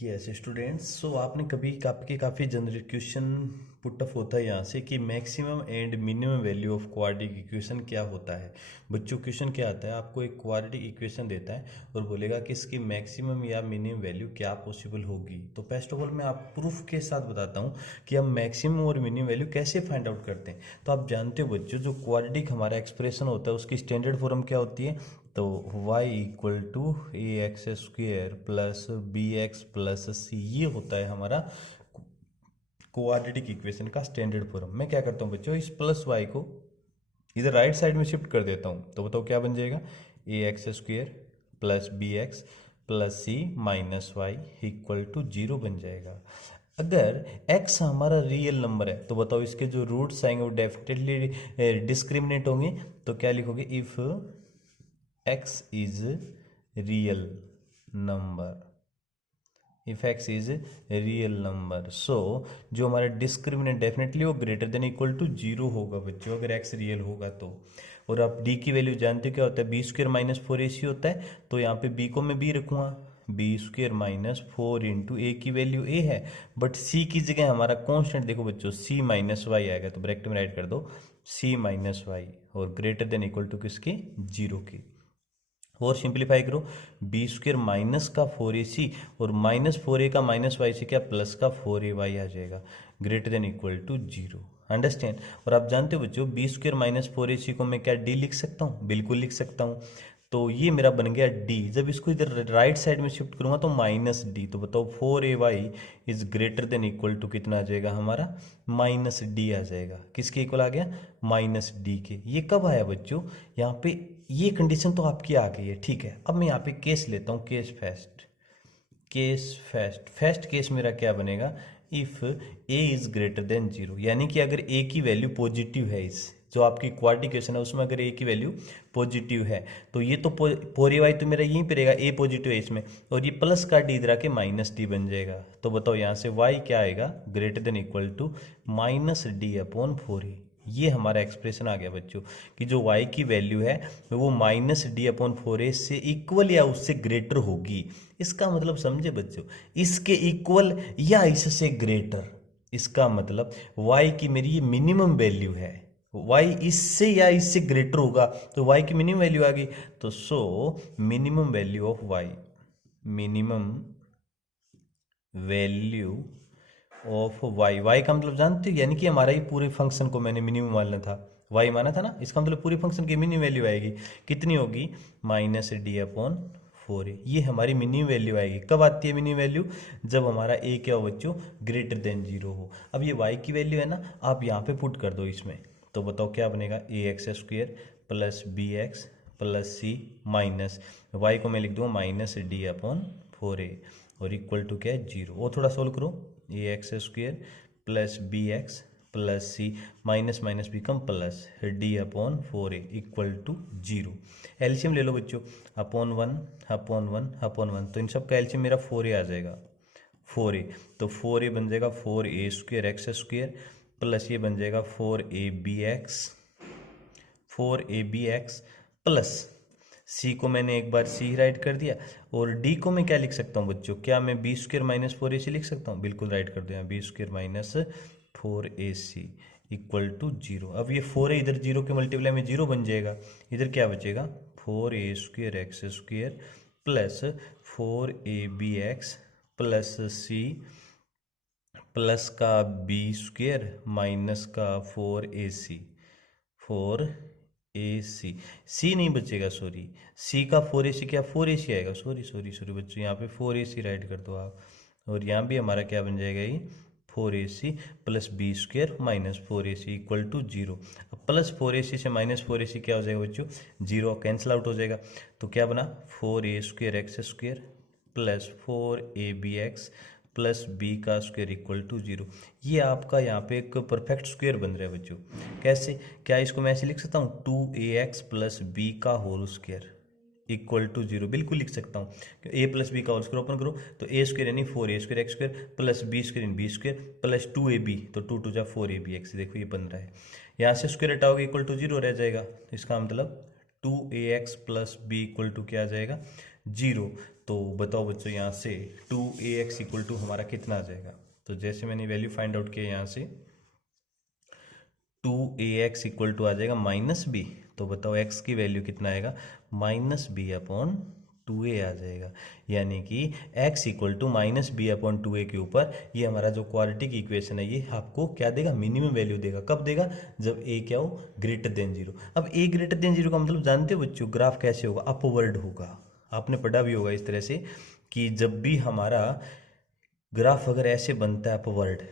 Yes students, सो आपने कभी आपके काफ़ी जनरल क्वेश्चन पुट अप होता है यहाँ से कि maximum and minimum value of quadratic equation क्या होता है। बच्चों क्वेश्चन क्या आता है, आपको एक क्वाड्रेटिक इक्वेशन देता है और बोलेगा कि इसकी मैक्सिमम या मिनिमम वैल्यू क्या पॉसिबल होगी। तो फर्स्ट ऑफ ऑल मैं आप प्रूफ के साथ बताता हूँ कि हम मैक्सिमम और मिनिमम वैल्यू कैसे फाइंड आउट करते हैं। तो आप जानते हो बच्चों, जो क्वाड्रेटिक हमारा एक्सप्रेशन होता है उसकी स्टैंडर्ड फॉर्म क्या होती है। तो y equal to a x square plus b x plus c, ये होता है हमारा क्वाड्रेटिक इक्वेशन का स्टैंडर्ड फॉर्म। मैं क्या करता हूँ बच्चों, इस प्लस वाई को इधर राइट साइड में शिफ्ट कर देता हूँ। तो बताओ क्या बन जाएगा, a x square plus b x plus c minus y equal to zero बन जाएगा। अगर x हमारा रियल नंबर है तो बताओ इसके जो रूट्स आएंगे वो डेफिनेटली डिस्क्रिमिनेट होंगे। तो क्या लिखोगे, if x is real number, if x is real number, so जो हमारा डिस्क्रिमिनेंट डेफिनेटली वो greater than equal to zero होगा बच्चों, अगर x रियल होगा तो। और आप d की वैल्यू जानते हो क्या होता है, B square minus four a सी होता है। तो यहाँ पे b को मैं b रखूँगा, b square minus four into a की वैल्यू a है, बट c की जगह हमारा कॉन्स्टेंट देखो बच्चों c माइनस वाई आएगा। तो ब्रैकेट में राइट कर दो c माइनस वाई और ग्रेटर देन इक्वल टू किसके, जीरो की। और सिंप्लीफाई करो, बी स्क्र माइनस का फोर ए सी और माइनस फोर ए का माइनस वाई से क्या प्लस का फोर ए वाई आ जाएगा, greater than equal to zero. Understand. और आप जानते हो बच्चों, b square minus four a c को मैं क्या डी लिख सकता हूँ, बिल्कुल लिख सकता हूँ। तो ये मेरा बन गया डी। जब इसको इधर राइट साइड में शिफ्ट करूंगा तो माइनस डी। तो बताओ four a y is greater than equal to कितना आ जाएगा हमारा, माइनस डी आ जाएगा। किसके इक्वल आ गया, माइनस डी के। ये कब आया बच्चों, यहाँ पे ये कंडीशन तो आपकी आ गई है, ठीक है। अब मैं यहाँ पे केस लेता हूँ, केस फर्स्ट। फर्स्ट केस मेरा क्या बनेगा, if A is greater than zero, यानी कि अगर ए की वैल्यू पॉजिटिव है, इस जो आपकी क्वाड्रेटिक इक्वेशन है उसमें अगर ए की वैल्यू पॉजिटिव है तो ये तो फोर ए वाई तो मेरा यहीं पे रहेगा, ए पॉजिटिव है इसमें, और ये प्लस का डी इधर आके माइनस डी बन जाएगा। तो बताओ यहाँ से वाई क्या आएगा, greater than equal to minus d upon four a. ये हमारा एक्सप्रेशन आ गया बच्चों कि जो y की वैल्यू है वो माइनस डी अपॉन फोर ए से इक्वल या उससे ग्रेटर होगी। इसका मतलब समझे बच्चों, इसके इक्वल या इससे ग्रेटर, इसका मतलब y की मेरी ये मिनिमम वैल्यू है, y इससे या इससे ग्रेटर होगा तो y की मिनिमम वैल्यू आ गई। तो so minimum value of y, minimum value of y का मतलब जानते हो, यानी कि हमारा ही पूरे फंक्शन को मैंने मिनिमम मानना था, वाई माना था ना, इसका मतलब पूरे फंक्शन की मिनिमम वैल्यू आएगी, कितनी होगी, minus d upon four a. ये हमारी मिनिमम वैल्यू आएगी। कब आती है मिनिमम वैल्यू, जब हमारा ए क्या हो बच्चों, ग्रेटर देन जीरो हो। अब ये वाई की वैल्यू है ना, आप यहाँ पे पुट कर दो इसमें। तो बताओ क्या बनेगा, a x square plus b x plus c minus y को मैं लिख दूंगा minus d upon four a और इक्वल टू क्या है, जीरो। वो थोड़ा सोल्व करो, a x square plus b x plus c minus minus become plus d upon four a equal to zero. LCM ले लो बच्चों, upon one upon one upon one, तो इन सब का एलसीएम मेरा फोर ए आ जाएगा, फोर ए। तो फोर ए बन जाएगा four a square x square plus ये बन जाएगा four a b x, four a b x plus c को मैंने एक बार सी राइट कर दिया, और डी को मैं क्या लिख सकता हूँ बच्चों, क्या मैं b square minus four a c लिख सकता हूँ, बिल्कुल राइट कर दिया, b square minus four a c equal to zero. अब ये फोर है, इधर जीरो के मल्टीप्लाई में जीरो बन जाएगा, इधर क्या बचेगा, four a square x square plus four a b x plus c plus का बी स्क्र माइनस का four a c, four a c, c नहीं बचेगा, सॉरी, सी का फोर ए सी क्या फोर ए सी आएगा, सॉरी सॉरी सॉरी बच्चों, यहाँ पे फोर ए सी राइट कर दो आप, और यहाँ भी हमारा क्या बन जाएगा, ये four a c plus b square minus four a c equal to zero. अब प्लस फोर ए सी से माइनस फोर ए सी क्या हो जाएगा बच्चों, जीरो, कैंसिल आउट हो जाएगा। तो क्या बना, four a square x square plus four a b x plus b का स्क्वायर इक्वल टू जीरो। ये आपका यहाँ पे एक परफेक्ट स्क्वायर बन रहा है बच्चों। कैसे, क्या इसको मैं ऐसे लिख सकता हूँ, two a x plus b का whole square equal to zero, बिल्कुल लिख सकता हूँ। ए प्लस बी का होल स्क्वायर ओपन करो तो ए स्क्वायर यानी four a square x square plus b square इन b square plus two a b, तो टू टू जा फोर ए बी एक्स, देखो ये बन रहा है। यहाँ से स्क्वायर हटाओगे इक्वल टू जीरो रह जाएगा, इसका मतलब to a x plus b equal to क्या आ जाएगा, 0। तो बताओ बच्चों यहाँ से 2ax इक्वल टू हमारा कितना आ जाएगा। तो जैसे मैंने वैल्यू फाइंड आउट किया यहाँ से 2ax इक्वल टू आ जाएगा -b। तो बताओ x की वैल्यू कितना आएगा, -b/2a आ जाएगा। यानी कि x इक्वल टू -b/2a के ऊपर ये हमारा जो क्वाड्रेटिक इक्वेशन है ये आपको क्या देगा, मिनिमम वैल्यू देगा। कब देगा, जब a क्या हो, ग्रेटर देन 0। अब a ग्रेटर देन 0 का मतलब जानते हो बच्चों, ग्राफ कैसे होगा, अपवर्ड होगा। आपने पढ़ा भी होगा इस तरह से कि जब भी हमारा ग्राफ अगर ऐसे बनता है अपवर्ड,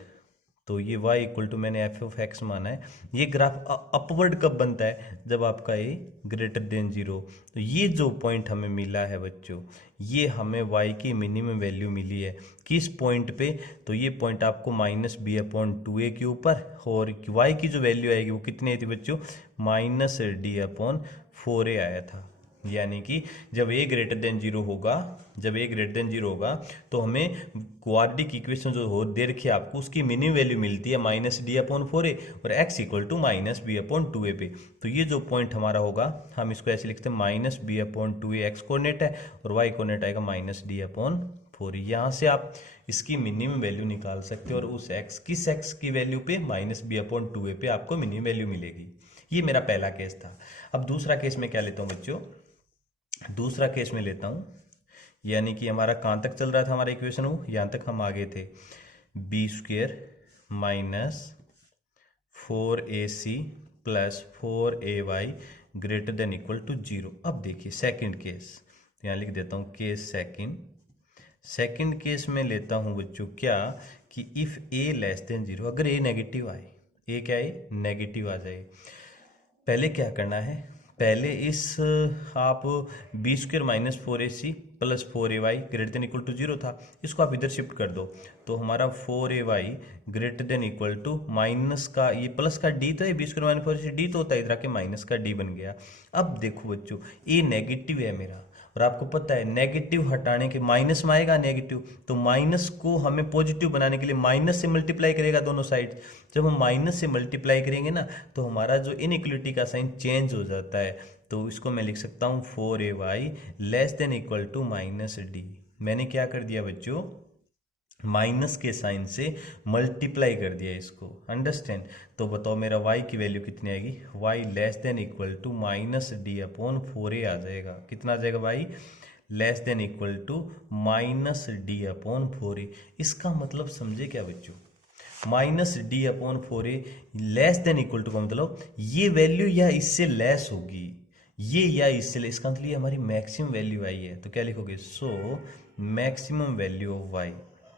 तो ये y इक्वल टू मैंने f(x) माना है, ये ग्राफ अपवर्ड कब बनता है, जब आपका a ग्रेटर देन 0। तो ये जो पॉइंट हमें मिला है बच्चों, ये हमें y की मिनिमम वैल्यू मिली है किस पॉइंट पे, तो ये पॉइंट आपको -b/2a के ऊपर, और y की जो वैल्यू आएगी वो कितनी आई थी बच्चों, -d/4a आया था। यानी कि जब a ग्रेटर देन 0 होगा, जब a ग्रेटर देन 0 होगा तो हमें क्वाड्रेटिक इक्वेशन जो हो दे रखी है आपको, उसकी मिनिमम वैल्यू मिलती है -d/4a और x इक्वल टू -b/2a पे। तो ये जो पॉइंट हमारा होगा, हम इसको ऐसे लिखते हैं -b/2a x कोऑर्डिनेट है और y कोऑर्डिनेट आएगा -d/4। यहाँ से आप इसकी मिनिमम वैल्यू निकाल सकते हो और उस किस x की वैल्यू पे, -b/2a पे आपको मिनिमम वैल्यू मिलेगी। ये मेरा पहला केस था। अब दूसरा केस में क्या लेता हूँ बच्चों, दूसरा केस में लेता हूं, यानी कि हमारा कहां तक चल रहा था हमारा इक्वेशन, वो यहां तक हम आगे थे, b² - 4ac + 4ay greater than equal to 0। अब देखिए सेकंड केस, यहां लिख देता हूं केस सेकंड केस में लेता हूं बच्चों क्या, कि इफ a लेस देन 0, अगर a नेगेटिव आए, a क्या है, नेगेटिव आ जाए, पहले क्या करना है, पहले इस आप b² - 4ac + 4ay greater than equal to 0 था, इसको आप इधर शिफ्ट कर दो, तो हमारा 4ay greater than equal to minus का, ये प्लस का d तो है, b² - 4ac d तो होता है, इधर आके माइनस का d बन गया। अब देखो बच्चों, ये नेगेटिव है मेरा, और आपको पता है नेगेटिव हटाने के माइनस में आएगा नेगेटिव, तो माइनस को हमें पॉजिटिव बनाने के लिए माइनस से मल्टीप्लाई करेगा दोनों साइड। जब हम माइनस से मल्टीप्लाई करेंगे ना, तो हमारा जो इनइक्वलिटी का साइन चेंज हो जाता है। तो इसको मैं लिख सकता हूँ 4ay less than equal to -d। मैंने क्या कर दिया बच्चों, माइनस के साइन से मल्टीप्लाई कर दिया इसको, अंडरस्टैंड। तो बताओ मेरा y की वैल्यू कितनी आएगी, y less than equal to -d/4a आ जाएगा। कितना आ जाएगा, y less than equal to -d/4a। इसका मतलब समझे क्या बच्चों, -d/4a less than equal to का मतलब ये वैल्यू या इससे लेस होगी, ये या इससे लेस, इसका मतलब ये हमारी मैक्सिमम वैल्यू आई है। तो क्या लिखोगे, so maximum value of y,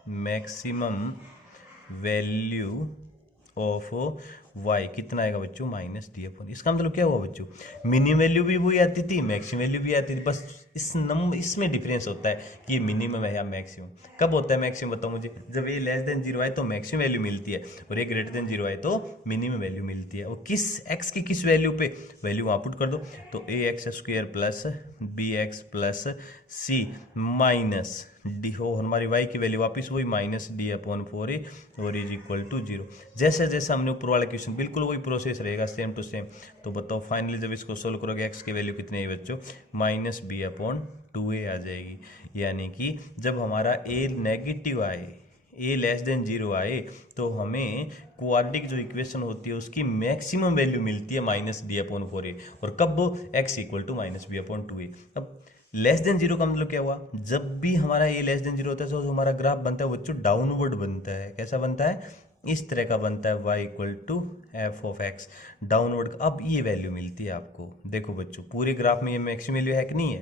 maximum value of y कितना आएगा बच्चों, -d/4। इसका मतलब क्या हुआ बच्चों, मिनिमम वैल्यू भी वही आती थी, मैक्सिमम वैल्यू भी आती थी, बस इस नंबर इसमें डिफरेंस होता है कि ये मिनिमम है या मैक्सिमम। कब होता है मैक्सिमम, बताओ मुझे, जब ये लेस देन 0 आए तो मैक्सिमम वैल्यू मिलती है, और ये ग्रेटर देन 0 आए तो मिनिमम वैल्यू मिलती है। और किस x की किस वैल्यू पे, वैल्यू वहाँ पुट कर दो, तो ax² + bx + c minus D हो, हमारी y की वैल्यू वापस वही -d/4a और इज इक्वल टू 0। जैसे जैसे हमने ऊपर वाला क्वेश्चन, बिल्कुल वही प्रोसेस रहेगा, सेम टू सेम। तो बताओ फाइनली जब इसको सोल्व करोगे x की वैल्यू कितनी है बच्चों, -b/2a आ जाएगी। यानी कि जब हमारा a नेगेटिव आए, a लेस देन 0 आए, तो हमें क्वाड्रेटिक जो इक्वेशन होती है उसकी मैक्सिमम वैल्यू मिलती है -d/4a, और कब, x इक्वल टू -b/2a। अब लेस देन 0 का मतलब क्या हुआ, जब भी हमारा a लेस देन 0 होता है तो जो हमारा ग्राफ बनता है बच्चों डाउनवर्ड बनता है। कैसा बनता है, इस तरह का बनता है, y equal to f(x) downward. अब ये वैल्यू मिलती है आपको, देखो बच्चों पूरे ग्राफ में ये मैक्सिमम वैल्यू है कि नहीं है,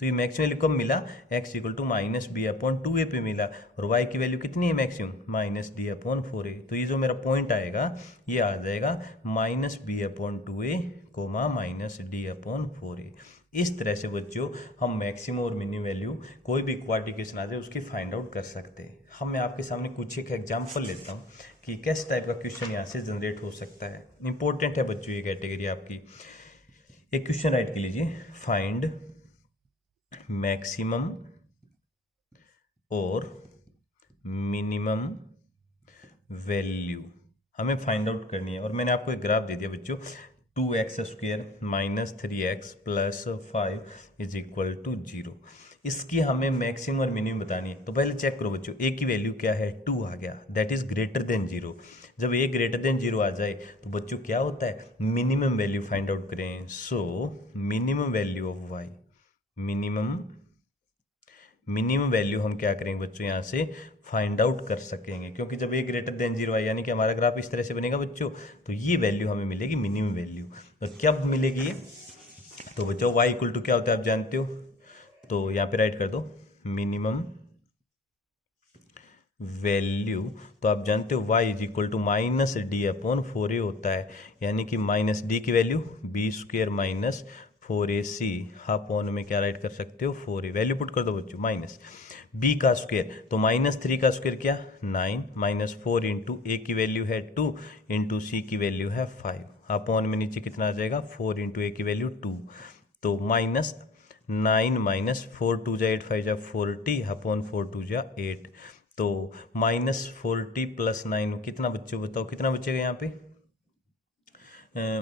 तो ये मैक्सिमम वैल्यू कब मिला, x इक्वल टू -b/2a पे मिला, और y की वैल्यू कितनी है मैक्सिमम, -d/4a। तो ये जो मेरा पॉइंट आएगा ये आ जाएगा -b/2a, -d/4a। इस तरह से बच्चों हम मैक्सिमम और मिनिमम वैल्यू कोई भी क्वाड्रेटिक आ जाए उसकी फाइंड आउट कर सकते हैं। हम मैं आपके सामने कुछ एक एग्जांपल लेता हूँ कि किस टाइप का क्वेश्चन यहाँ से जनरेट हो सकता है। इंपॉर्टेंट है बच्चों ये कैटेगरी आपकी। एक क्वेश्चन राइट कर लीजिए, फाइंड मैक्सिमम और मिनिमम वैल्यू हमें फाइंड आउट करनी है। और मैंने आपको एक ग्राफ दे दिया बच्चों, 2x² - 3x + 5 is equal to 0। इसकी हमें मैक्सिमम और मिनिमम बतानी है। तो पहले चेक करो बच्चों, ए की वैल्यू क्या है, 2 आ गया, दैट इज ग्रेटर देन 0। जब ए ग्रेटर देन 0 आ जाए तो बच्चों क्या होता है, मिनिमम वैल्यू फाइंड आउट करें। So minimum value of y, minimum value हम क्या करेंगे बच्चों, यहाँ से फाइंड आउट कर सकेंगे, क्योंकि जब ए ग्रेटर देन 0 आए यानी कि हमारा ग्राफ इस तरह से बनेगा बच्चों, तो ये वैल्यू हमें मिलेगी मिनिमम वैल्यू। तो कब मिलेगी ये, तो बच्चों y इक्वल टू क्या होता है आप जानते हो, तो यहाँ पे राइट कर दो मिनिमम वैल्यू। तो आप जानते हो y is equal to minus d upon 4a होता है, यानी कि माइनस डी की value b square minus 4ac upon में क्या राइट कर सकते हो 4a, वैल्यू पुट कर दो बच्चों, माइनस b का स्क्वेयर, तो माइनस 3 का स्क्वेयर क्या 9, माइनस 4 इंटू ए की वैल्यू है 2 इंटू सी की वैल्यू है 5 अपॉन में नीचे कितना आ जाएगा 4 इंटू ए की वैल्यू 2, तो माइनस 9 माइनस 4 2 जा 8 5 जा 40 अपॉन 4 2 जा 8, तो माइनस 40 प्लस 9 कितना बच्चों बताओ कितना बचेगा यहाँ पे,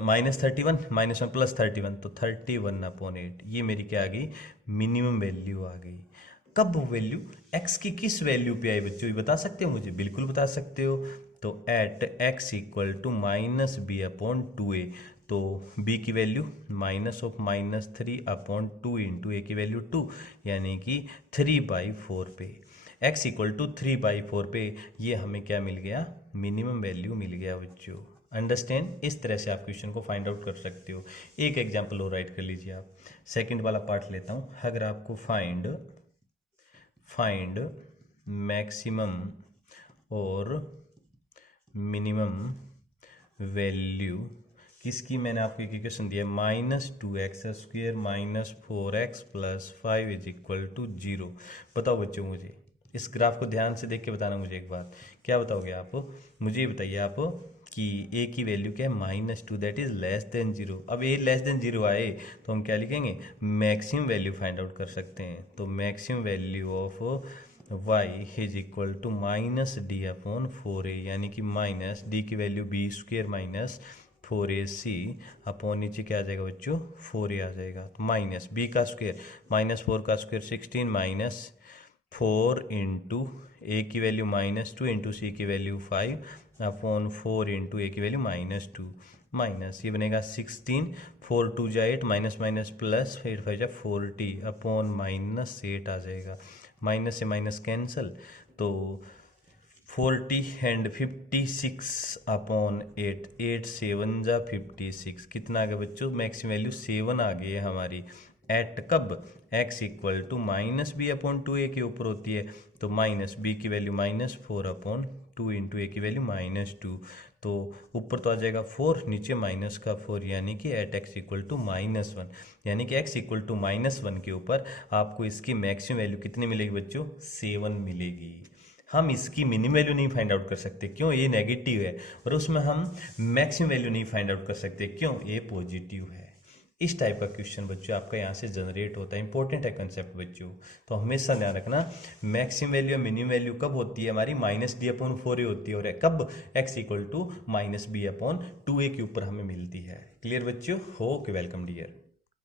माइनस 31, माइनस 1 प्लस 31, तो 31 अपॉन 8, ये मेरी क्या आ गई मिनिमम वैल्यू आ गई। कब वो वैल्यू x की किस वैल्यू पे आई बच्चों, ये बता सकते हो मुझे, बिल्कुल बता सकते हो। तो at x equal to minus b upon 2a, तो b की value minus of minus 3 upon 2 into a की वैल्यू 2, यानी कि 3/4 पे, x इक्वल टू 3/4 पे ये हमें क्या मिल गया, मिनिमम वैल्यू मिल गया बच्चों। अंडरस्टैंड, इस तरह से आप क्वेश्चन को फाइंड आउट कर सकते हो। एक एग्जाम्पल और राइट कर लीजिए आप, सेकंड वाला पार्ट लेता हूँ। अगर आपको फाइंड मैक्सिमम और मिनिमम वैल्यू किसकी, मैंने आपको एक इक्वेशन दिया minus 2x square minus 4x plus 5 is equal to 0। बताओ बच्चों मुझे इस ग्राफ को ध्यान से देख के बताना मुझे एक बात, क्या बताओगे आप, मुझे ये बताइए आप कि a की वैल्यू क्या है -2, दैट इज लेस देन 0। अब a लेस देन 0 आए तो हम क्या लिखेंगे, मैक्सिमम वैल्यू फाइंड आउट कर सकते हैं। तो maximum value of y is equal to minus d upon 4a, यानी कि माइनस डी की value b square minus 4ac upon नीचे क्या आ जाएगा बच्चों 4a आ जाएगा, तो माइनस बी का स्क्वेयर माइनस 4 का स्क्वेयर 16 माइनस 4 इंटू ए की वैल्यू -2 इंटू सी की वैल्यू 5 अपॉन 4 इंटू ए की वैल्यू -2 माइनस ये बनेगा 16, 4 2 जा 8 माइनस माइनस प्लस 8 5 जा 40 अपॉन -8 आ जाएगा, माइनस से माइनस कैंसल, तो 40 एंड 56 अपॉन 8, 8 7 जा 56, कितना आ गया बच्चों, मैक्सिमम वैल्यू 7 आ गई है हमारी। एट कब x equal to minus b upon 2a के ऊपर होती है, तो माइनस बी की वैल्यू -4 अपॉन 2 इंटू ए की वैल्यू -2, तो ऊपर तो आ जाएगा 4 नीचे माइनस का 4, यानी कि एट x इक्वल टू -1, यानी कि x इक्वल टू -1 के ऊपर आपको इसकी मैक्सिमम वैल्यू कितनी मिलेगी बच्चों 7 मिलेगी। हम इसकी मिनिमम वैल्यू नहीं फाइंड आउट कर सकते, क्यों, ये नेगेटिव है, और उसमें हम मैक्सिमम वैल्यू नहीं फाइंड आउट कर सकते, क्यों, ये पॉजिटिव है। इस टाइप का क्वेश्चन बच्चों आपका यहाँ से जनरेट होता है, इंपॉर्टेंट है कंसेप्ट बच्चों, तो हमेशा ध्यान रखना मैक्सिमम वैल्यू और मिनिमम वैल्यू कब होती है हमारी -d अपॉन 4a होती है, और कब x equal to -b upon 2a के ऊपर हमें मिलती है। क्लियर बच्चों, ओके, वेलकम डियर।